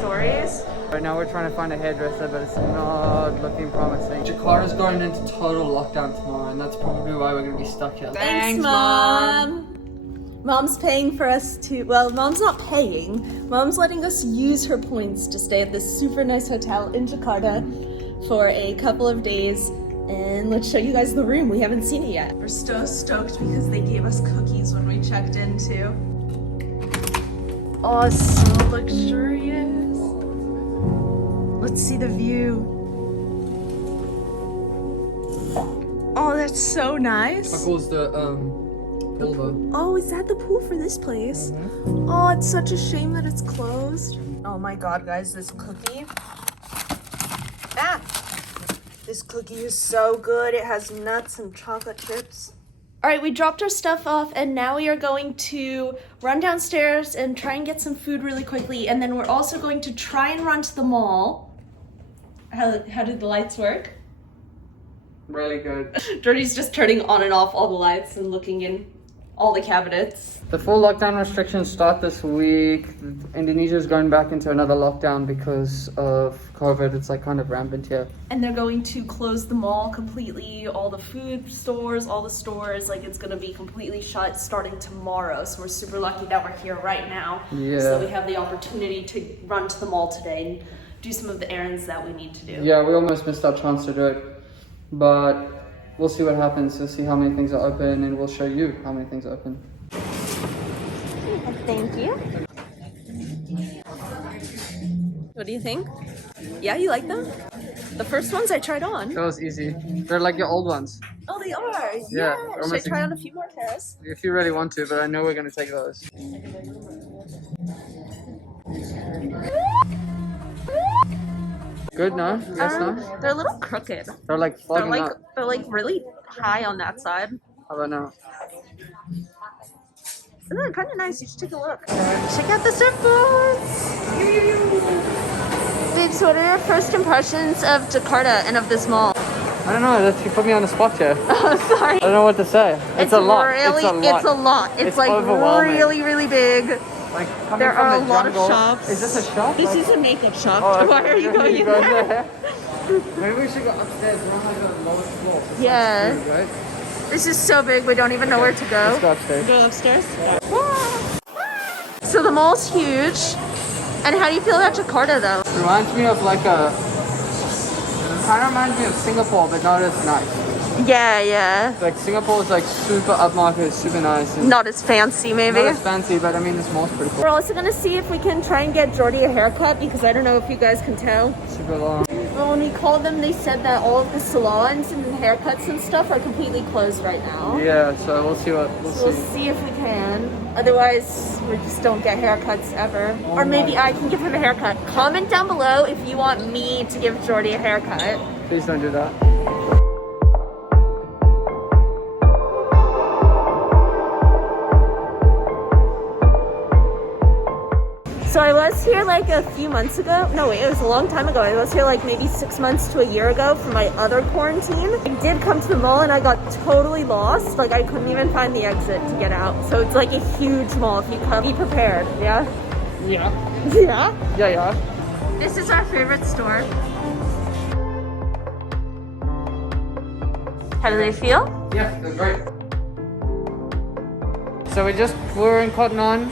stories. Right now we're trying to find a hairdresser, but it's not looking promising. Jakarta's going into total lockdown tomorrow, and that's probably why we're going to be stuck here. Thanks, Mom! Mom's paying for us to, well, Mom's not paying. Mom's letting us use her points to stay at this super nice hotel in Jakarta for a couple of days. And let's show you guys the room. We haven't seen it yet. We're so stoked because they gave us cookies when we checked in too. Oh, it's so luxurious. Let's see the view. Oh, that's so nice. How cool is the pool though? Oh, is that the pool for this place? Mm-hmm. Oh, it's such a shame that it's closed. Oh my god, guys, this cookie. This cookie is so good. It has nuts and chocolate chips. All right, we dropped our stuff off and now we are going to run downstairs and try and get some food really quickly. And then we're also going to try and run to the mall. How did the lights work? Really good. Jordy's just turning on and off all the lights and looking in all the cabinets. The full lockdown restrictions start this week. Indonesia is going back into another lockdown because of COVID. It's like kind of rampant here. And they're going to close the mall completely, all the food stores, all the stores, like it's gonna be completely shut starting tomorrow. So we're super lucky that we're here right now. Yeah. So we have the opportunity to run to the mall today and do some of the errands that we need to do. Yeah, we almost missed our chance to do it. But we'll see what happens. We'll see how many things are open and we'll show you how many things are open. Thank you. What do you think? Yeah, you like them? The first ones I tried on. That was easy. They're like your old ones. Oh, they are? Yeah. Should I try on a few more pairs? If you really want to, but I know we're going to take those. Good, no? Yes, no? They're a little crooked. They're like flogging up. They're like really high on that side. How about now? Isn't that kind of nice? You should take a look. Check out the surfboards! Dude, so what are your first impressions of Jakarta and of this mall? I don't know, you put me on the spot here. Oh, sorry. I don't know what to say. It's a lot. Really, it's a lot. It's like really, really big. Like there are from a lot of shops. Is this a shop? This is a makeup shop. Oh, okay. Why are you going in there? Maybe we should go upstairs. We're on like the lowest floor. Yeah. Food, right? This is so big, we don't even know where to go. Let's go upstairs. Go upstairs? So the mall's huge. And how do you feel about Jakarta though? It reminds me of like a... It kind of reminds me of Singapore, but not as nice. Yeah, yeah. Like Singapore is like super upmarket, super nice. Not as fancy maybe? Not as fancy, but I mean this mall's pretty cool. We're also gonna see if we can try and get Jordy a haircut because I don't know if you guys can tell. Super long. Well, when we called them, they said that all of the salons and haircuts and stuff are completely closed right now. Yeah, so we'll see what We'll see if we can. Otherwise, we just don't get haircuts ever. Oh, or maybe I can give him a haircut. Comment down below if you want me to give Jordy a haircut. Please don't do that. So I was here like a few months ago. No, wait, it was a long time ago. I was here like maybe 6 months to a year ago for my other quarantine. I did come to the mall and I got totally lost. Like I couldn't even find the exit to get out. So it's like a huge mall. If you come, be prepared. Yeah? Yeah. Yeah? Yeah, yeah. This is our favorite store. How do they feel? Yeah, they're great. So we're in Cotton On.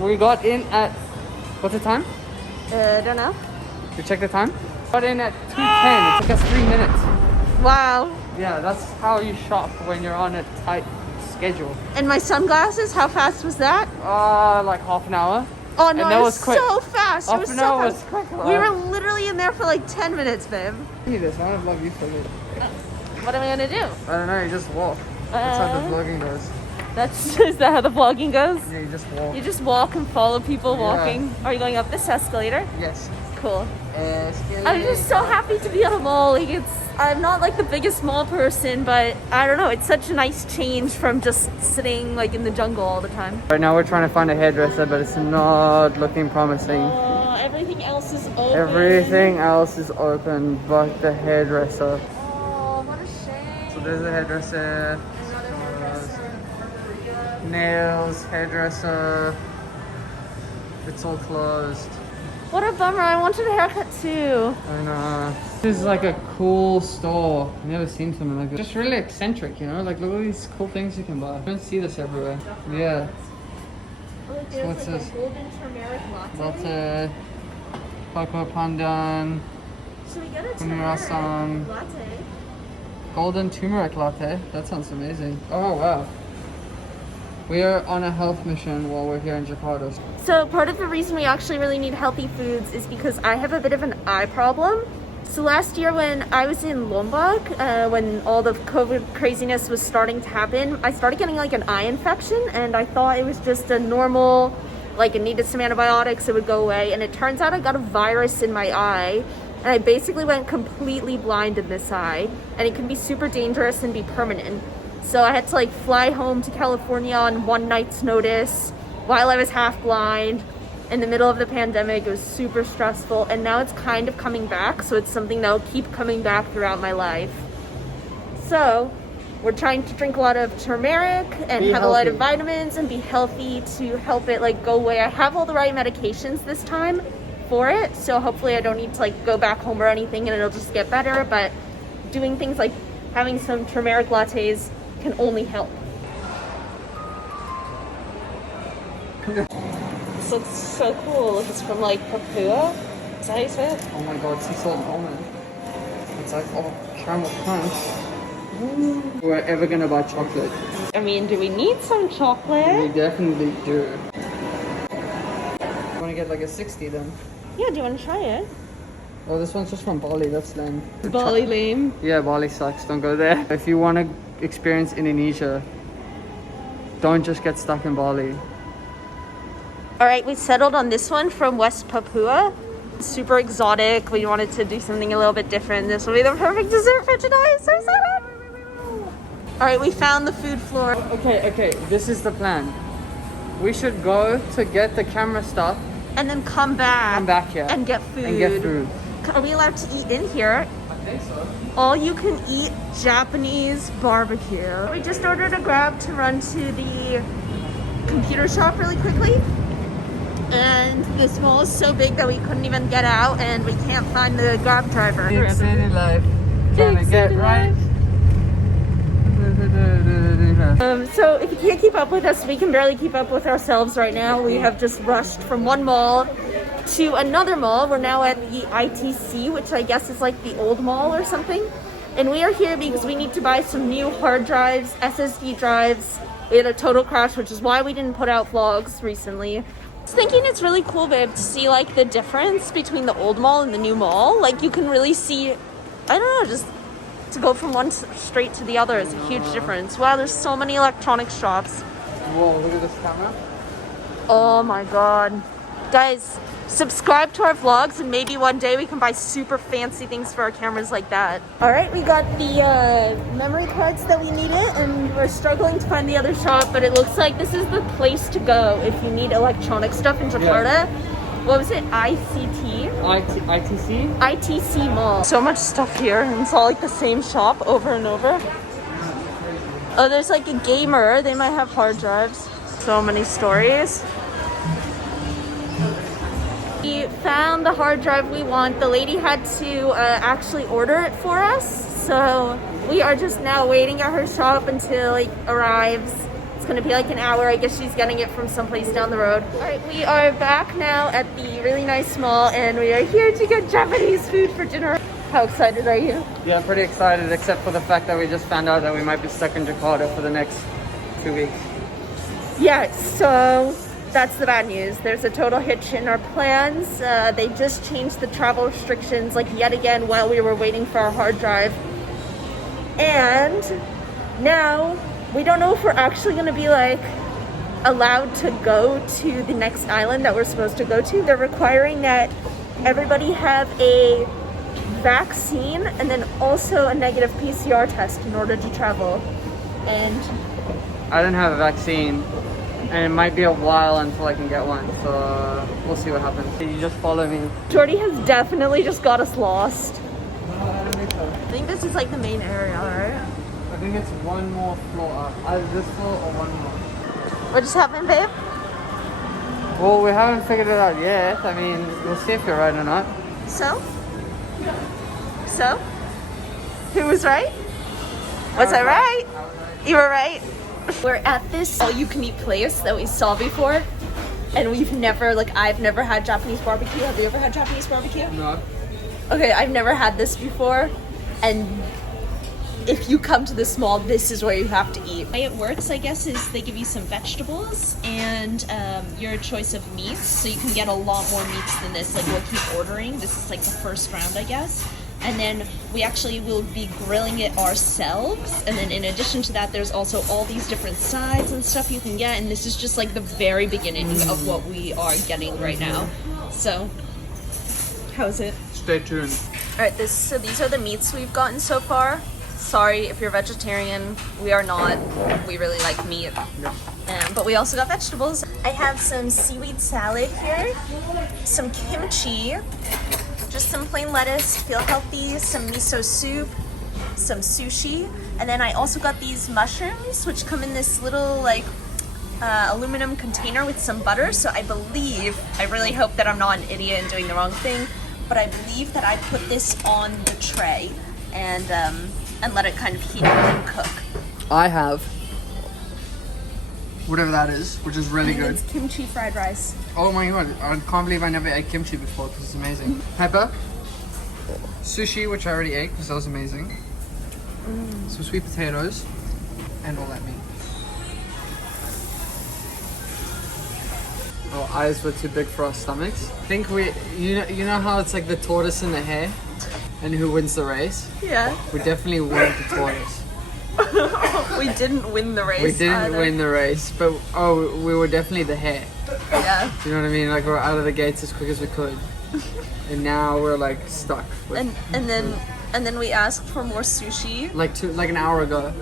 We got in at, what's the time? I don't know. You check the time? Got in at 2:10. It took us 3 minutes. Wow. Yeah, that's how you shop when you're on a tight schedule. And my sunglasses, how fast was that? Like half an hour. Oh no, and that it was quick. so fast. Half it was an so hour fast. was quick. We were literally in there for like 10 minutes, babe. Give me this. I want to vlog you for a bit. What am I gonna do? I don't know. You just walk. That's how the vlogging goes. Is that how the vlogging goes? Yeah, you just walk. You just walk and follow people walking. Are you going up this escalator? Yes. Cool. Escalator. I'm just so happy to be at a mall. Like I'm not like the biggest mall person, but I don't know. It's such a nice change from just sitting like in the jungle all the time. Right now we're trying to find a hairdresser, but it's not looking promising. Everything else is open. Everything else is open, but the hairdresser. Oh, what a shame. So there's the hairdresser. Nails, hairdresser. It's all closed. What a bummer. I wanted a haircut too. I know. This is like a cool store. I've never seen something like this. Just really eccentric, you know? Like, look at all these cool things you can buy. You don't see this everywhere. Yeah. Look, So there's what's like this? a golden turmeric latte. Latte, cocoa pandan, Should we get a Turmeric turmeric latte? golden turmeric latte. That sounds amazing. Oh, wow. We are on a health mission while we're here in Jakarta. So part of the reason we actually really need healthy foods is because I have a bit of an eye problem. So last year when I was in Lombok, when all the COVID craziness was starting to happen, I started getting like an eye infection, and I thought it was just a normal, like it needed some antibiotics, it would go away. And it turns out I got a virus in my eye, and I basically went completely blind in this eye, and it can be super dangerous and be permanent. So I had to like fly home to California on one night's notice while I was half blind in the middle of the pandemic. It was super stressful, and now it's kind of coming back, so it's something that will keep coming back throughout my life. So we're trying to drink a lot of turmeric and have a lot of vitamins and be healthy to help it like go away. I have all the right medications this time for it, so hopefully I don't need to like go back home or anything, and it'll just get better. But doing things like having some turmeric lattes can only help. This looks so cool. It's from like Papua. Is that how you say it? Oh my god, sea salt and almond. It's like caramel crunch. We're ever gonna buy chocolate. I mean, do we need some We chocolate? definitely do. Wanna get like a 60 then? Yeah, do you want to try it? Oh, this one's just from Bali, that's lame. Bali lame. Yeah, Bali sucks, don't go there. If you wanna experience Indonesia, don't just get stuck in Bali. All right, we settled on this one from West Papua. Super exotic. We wanted to do something a little bit different. This will be the perfect dessert for today. So excited! All right, we found the food floor. Okay, this is the plan. We should go to get the camera stuff, And then come back here, and get food. and get food. Are we allowed to eat in here? I think so. All you can eat Japanese barbecue. We just ordered a Grab to run to the computer shop really quickly. And this mall is so big that we couldn't even get out, and we can't find the Grab driver. Big city life. Trying to get right. So if you can't keep up with us, we can barely keep up with ourselves right now. We have just rushed from one mall to another mall. We're now at the ITC, which I guess is like the old mall or something. And we are here because we need to buy some new hard drives, SSD drives. We had a total crash, which is why we didn't put out vlogs recently. I was thinking it's really cool, babe, to see like the difference between the old mall and the new mall. Like you can really see, I don't know, just to go from one straight to the other is a huge difference. Wow, there's so many electronic shops. Whoa, look at this camera. Oh my god. Guys, subscribe to our vlogs and maybe one day we can buy super fancy things for our cameras like that. Alright, we got the memory cards that we needed, and we're struggling to find the other shop, but it looks like this is the place to go if you need electronic stuff in Jakarta. Yeah. What was it? ICT? ITC? ITC Mall. So much stuff here, and it's all like the same shop over and over. Oh, there's like a gamer. They might have hard drives. So many stories. We found the hard drive we want. The lady had to actually order it for us. So we are just now waiting at her shop until it arrives. It's gonna be like an hour. I guess she's getting it from someplace down the road. All right, we are back now at the really nice mall, and we are here to get Japanese food for dinner. How excited are you? Yeah, I'm pretty excited, except for the fact that we just found out that we might be stuck in Jakarta for the next 2 weeks. Yeah, so that's the bad news. There's a total hitch in our plans. They just changed the travel restrictions like yet again while we were waiting for our hard drive. And now we don't know if we're actually going to be like allowed to go to the next island that we're supposed to go to. They're requiring that everybody have a vaccine and then also a negative PCR test in order to travel. And I don't have a vaccine, and it might be a while until I can get one, so we'll see what happens. You just follow me. Jordy has definitely just got us lost. No, I don't think so. I think this is like the main area, right? I think it's one more floor up. Either this floor or one more. What just happened, babe? Well, we haven't figured it out yet. I mean, we'll see if you're right or not. So? Who was right? Was I right? You were right. We're at this all-you-can-eat place that we saw before, and we've never, like, I've never had Japanese barbecue. Have you ever had Japanese barbecue? No. Okay, I've never had this before, and if you come to this mall, this is where you have to eat. The way it works, I guess, is they give you some vegetables and your choice of meats, so you can get a lot more meats than this. Like, we'll keep ordering. This is like the first round, I guess. And then we actually will be grilling it ourselves. And then in addition to that, there's also all these different sides and stuff you can get. And this is just like the very beginning of what we are getting right now. So, how's it? Stay tuned. All right, so these are the meats we've gotten so far. Sorry if you're vegetarian, we are not. We really like meat. But we also got vegetables. I have some seaweed salad here, some kimchi, just some plain lettuce to feel healthy, some miso soup, some sushi, and then I also got these mushrooms, which come in this little like aluminum container with some butter. So I really hope that I'm not an idiot and doing the wrong thing, but I believe that I put this on the tray and let it kind of heat up and cook. I have whatever that is, which is really good. It's kimchi fried rice. Oh my god, I can't believe I never ate kimchi before because it's amazing. Pepper, sushi, which I already ate because that was amazing. Some sweet potatoes, and all that meat. Our eyes were too big for our stomachs. I think you know how it's like the tortoise and the hare, and who wins the race? Yeah. We definitely weren't the tortoise. We didn't win the race. We didn't win the race, but we were definitely the hare. Yeah. You know what I mean? Like, we're out of the gates as quick as we could, and now we're like stuck. And then we asked for more sushi. Like an hour ago,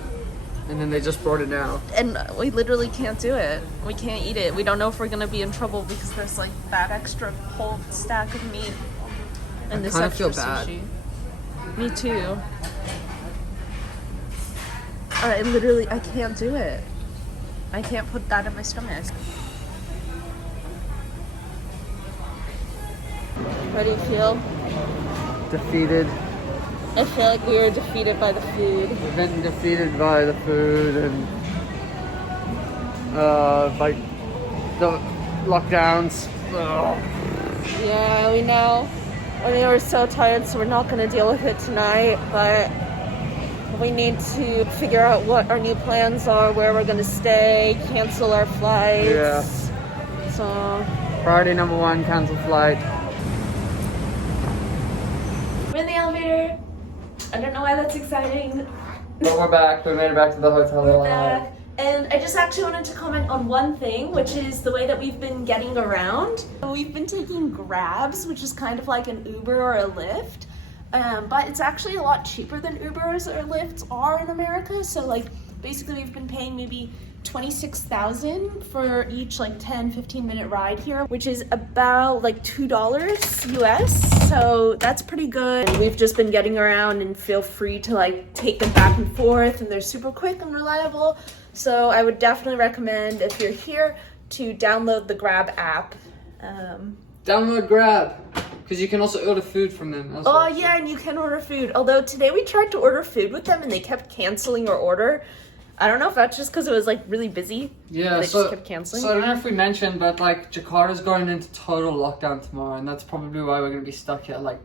and then they just brought it now. And we literally can't do it. We can't eat it. We don't know if we're gonna be in trouble because there's like that extra whole stack of meat and this extra sushi. Me too. I can't do it. I can't put that in my stomach. How do you feel? Defeated. I feel like we were defeated by the food. We've been defeated by the food and like the lockdowns. Yeah, we know. I mean, we're so tired, so we're not going to deal with it tonight, but we need to figure out what our new plans are, where we're going to stay, cancel our flights. Yeah. So, Priority number one, cancel flight. we're in the elevator. I don't know why that's exciting. But we're back. We made it back to the hotel alive. And I just actually wanted to comment on one thing, which is the way that we've been getting around. We've been taking Grabs, which is kind of like an Uber or a Lyft, but it's actually a lot cheaper than Ubers or Lyfts are in America. So like basically we've been paying maybe $26,000 for each like 10-15 minute ride here, which is about like $2 US. So that's pretty good. And we've just been getting around and feel free to like take them back and forth, and they're super quick and reliable. So I would definitely recommend, if you're here, to download the Grab app. Download Grab, because you can also order food from them as well. Oh yeah, and you can order food. Although today we tried to order food with them and they kept canceling our order. I don't know if that's just because it was like really busy. Yeah, they just kept canceling. So I don't know if we mentioned, but like Jakarta's going into total lockdown tomorrow, and that's probably why we're gonna be stuck here, like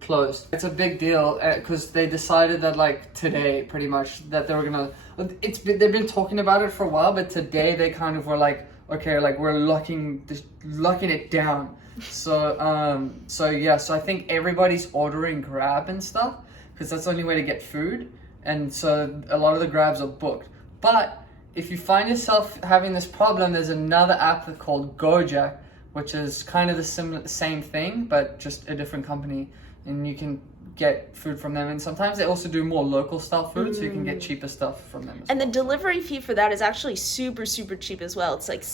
closed. It's a big deal because they decided that like today, pretty much, that they were gonna. They've been talking about it for a while, but today they kind of were like, okay, like we're locking it down. So I think everybody's ordering Grab and stuff because that's the only way to get food. And so a lot of the Grabs are booked. But if you find yourself having this problem, there's another app called Gojek, which is kind of the same thing, but just a different company. And you can get food from them. And sometimes they also do more local style food, so you can get cheaper stuff from them. And the delivery fee for that is actually super, super cheap as well. It's like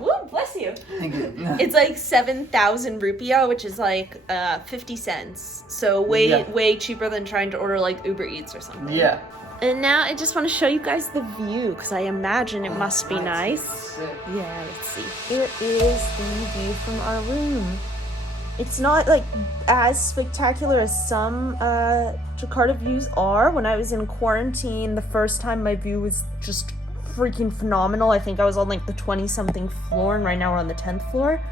Woo, bless you. Thank you. It's like 7,000 rupiah, which is like 50 cents. So way cheaper than trying to order like Uber Eats or something. Yeah. And now I just want to show you guys the view, because I imagine it must be nice. Yeah, let's see. Here is the view from our room. It's not like as spectacular as some Jakarta views are. When I was in quarantine, the first time my view was just freaking phenomenal. I think I was on like the 20-something floor, and right now we're on the 10th floor.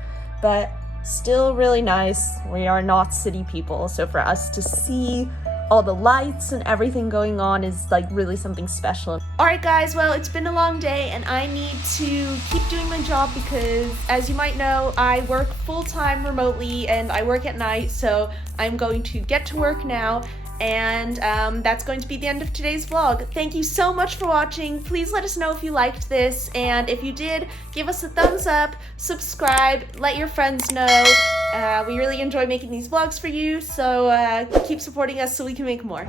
But still really nice. We are not city people, so for us to see all the lights and everything going on is like really something special. Alright guys, well, it's been a long day and I need to keep doing my job because, as you might know, I work full-time remotely and I work at night, so I'm going to get to work now. And that's going to be the end of today's vlog. Thank you so much for watching. Please let us know if you liked this, and if you did, give us a thumbs up, subscribe, let your friends know. We really enjoy making these vlogs for you, so keep supporting us so we can make more.